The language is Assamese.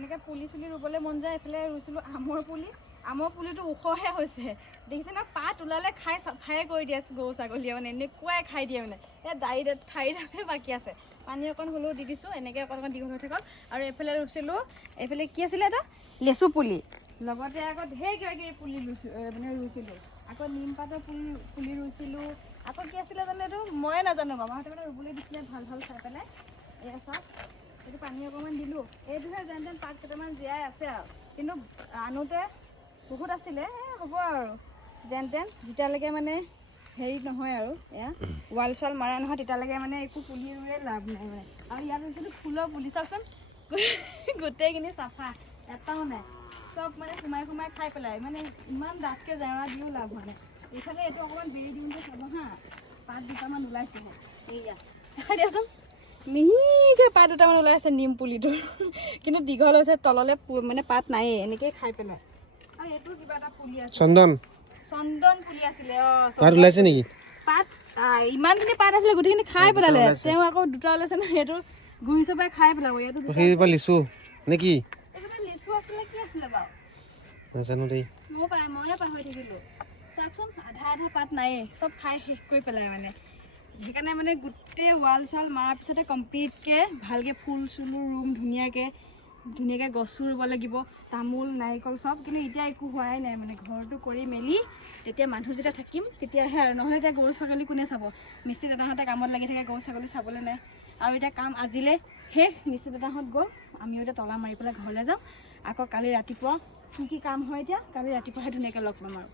এনেকৈ পুলি চুলি ৰুবলৈ মন যায়। এইফালে ৰুইছিলোঁ আমৰ পুলিটো ওখহে হৈছে দেখিছে না, পাত ওলালে খাই চাফাই কৰি দিয়ে গৰু ছাগলীয়ে, মানে এনেকুৱাই খাই দিয়ে মানে। এই ঠাৰিডালহে বাকী আছে, পানী অকণ হ'লেও দি দিছোঁ, এনেকৈ অকণ দীঘল হৈ থাকক। আৰু এইফালে ৰুইছিলোঁ, এইফালে কি আছিলে এটা লেচু পুলি, লগতে আকৌ ঢেৰ কিবা কিবি পুলি ৰুইছিলোঁ। আকৌ নিমপাতৰ পুলি ৰুইছিলোঁ। আকৌ কি আছিলে জানো এইটো ময়ে নাজানো, মামাহঁতে মানে ৰুবলৈ দিছিলে ভাল ভাল চাই পেলাই। এয়া চাওক, এইটো পানী অকণমান দিলোঁ। এইটোহে যেন তেন পাত কেইটামান জীয়াই আছে আৰু, কিন্তু আনোতে বহুত আছিলে। হ'ব আৰু যেন তেন, যেতিয়ালৈকে মানে হেৰি নহয় আৰু এয়া ৱাল চোৱাল মাৰা নহয় তেতিয়ালৈকে মানে একো পুলি ৰুৱে লাভ নাই মানে। আৰু ইয়াত ৰুইছিলোঁ ফুলৰ পুলি, চাওকচোন গোটেইখিনি চাফা, এটাও নাই, চব মানে সোমাই খাই পেলাই। মানে ইমান ডাঠকৈ জেওৰা দিও লাভ হোৱা নাই। এইফালে এইটো অকণমান বেৰি দিওঁতে চাব হা, পাত দুটামান ওলাইছেহে। এইয়া দেখাই দিয়াচোন, মিহিকৈ পাত দুটামান ওলাইছে নিম পুলিটো, কিন্তু দীঘল হৈছে, তললৈ মানে পাত নায়েই, এনেকেই খাই পেলাই। আৰু এইটো কিবা এটা পুলি আছে, চন্দন পুলি আছিলে। পাত ওলাইছে নেকি? পাত ইমানখিনি পাত আছিলে, গোটেইখিনি খাই পেলালে। তেওঁ আকৌ দুটা ওলাইছে ন, সেইটো গুৰি চপাই খাই পেলাব। ইয়াতো লিচু নেকি? লিচু আছিলে, কি আছিলে বাৰু নাজানো দেই, ময়ে পাহৰি থাকিলোঁ। চাওকচোন, আধা পাত নায়েই, চব খাই শেষ কৰি পেলাই মানে। সেইকাৰণে মানে গোটেই ৱাল চোৱাল মৰাৰ পিছতে কমপ্লিটকৈ ভালকৈ ফুল চুল ৰুম, ধুনীয়াকৈ গছো ৰুব লাগিব, তামোল নাৰিকল চব। কিন্তু এতিয়া একো হোৱাই নাই মানে, ঘৰটো কৰি মেলি তেতিয়া মানুহ যেতিয়া থাকিম তেতিয়াহে আৰু, নহ'লে এতিয়া গৰু ছাগলী কোনে চাব? মিস্ত্ৰী দাদাহঁতে কামত লাগি থাকে, গৰু ছাগলী চাবলৈ নাই। আৰু এতিয়া কাম আজিলে শেষ, মিস্ত্ৰী দাদাহঁত গ'ল, আমিও এতিয়া তলা মাৰি পেলাই ঘৰলৈ যাওঁ। আকৌ কালি ৰাতিপুৱা কি কাম হয়, এতিয়া কালি ৰাতিপুৱাহে ধুনীয়াকৈ লগ পাম আৰু।